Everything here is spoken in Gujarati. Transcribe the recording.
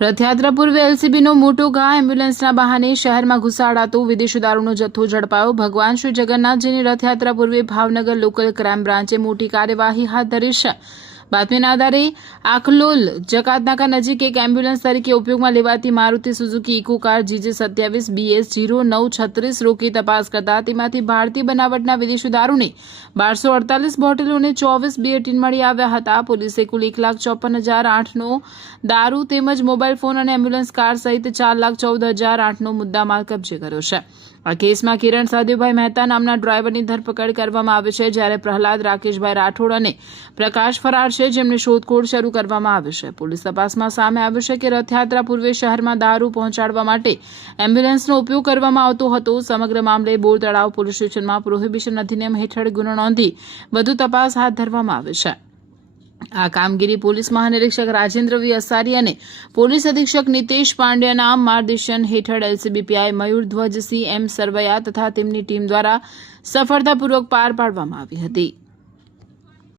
રથયાત્રા પૂર્વે એલસીબીનો મોટો ઘા એમ્બ્યુલન્સના બહાને શહેરમાં ઘુસાડાતો વિદેશી દારૂનો જથ્થો ઝડપાયો। ભગવાન શ્રી જગન્નાથજીની રથયાત્રા પૂર્વે ભાવનગર લોકલ ક્રાઇમ બ્રાન્ચે મોટી કાર્યવાહી હાથ ધરી છે। બાતમીના આધારે આખલોલ જકાતનાકા નજીક એક એમ્બ્યુલન્સ તરીકે ઉપયોગમાં લેવાતી Maruti Suzuki Eeco car GJ27 BS 0936 રોકી તપાસ કરતા તેમાંથી ભારતીય બનાવટના વિદેશી દારૂની 1248 બોટલો અને 24 બિયર ટીન મળી આવ્યા હતા। પોલીસે કુલ 1,54,008નો દારૂ તેમજ મોબાઈલ ફોન અને એમ્બ્યુલન્સ કાર સહિત 4,14,008નો મુદ્દામાલ કબજે કર્યો છે। આ કેસમાં કિરણ સહદેવભાઈ મહેતા નામના ડ્રાઈવરની ધરપકડ કરવામાં આવી છે, જ્યારે પ્રહલાદ રાકેશભાઈ રાઠોડ અને પ્રકાશ ફરાર છે, જેમની શોધખોળ શરૂ કરવામાં આવી છે। પોલીસ તપાસમાં સામે આવ્યું છે કે રથયાત્રા પૂર્વે શહેરમાં દારૂ પહોંચાડવા માટે એમ્બ્યુલન્સનો ઉપયોગ કરવામાં આવતો હતો। સમગ્ર મામલે બોર તળાવ પોલીસ સ્ટેશનમાં પ્રોહિબિશન અધિનિયમ હેઠળ ગુનો નોંધી વધુ તપાસ હાથ ધરવામાં આવી છે। આ કામગીરી પોલીસ મહાનિરીક્ષક રાજેન્દ્ર વી અસારી અને પોલીસ અધિક્ષક નિતેશ પાંડ્યાના માર્ગદર્શન હેઠળ LCB PI Mayurdhwaj CM Sarvaiya તથા તેમની ટીમ દ્વારા સફળતાપૂર્વક પાર પાડવામાં આવી હતી।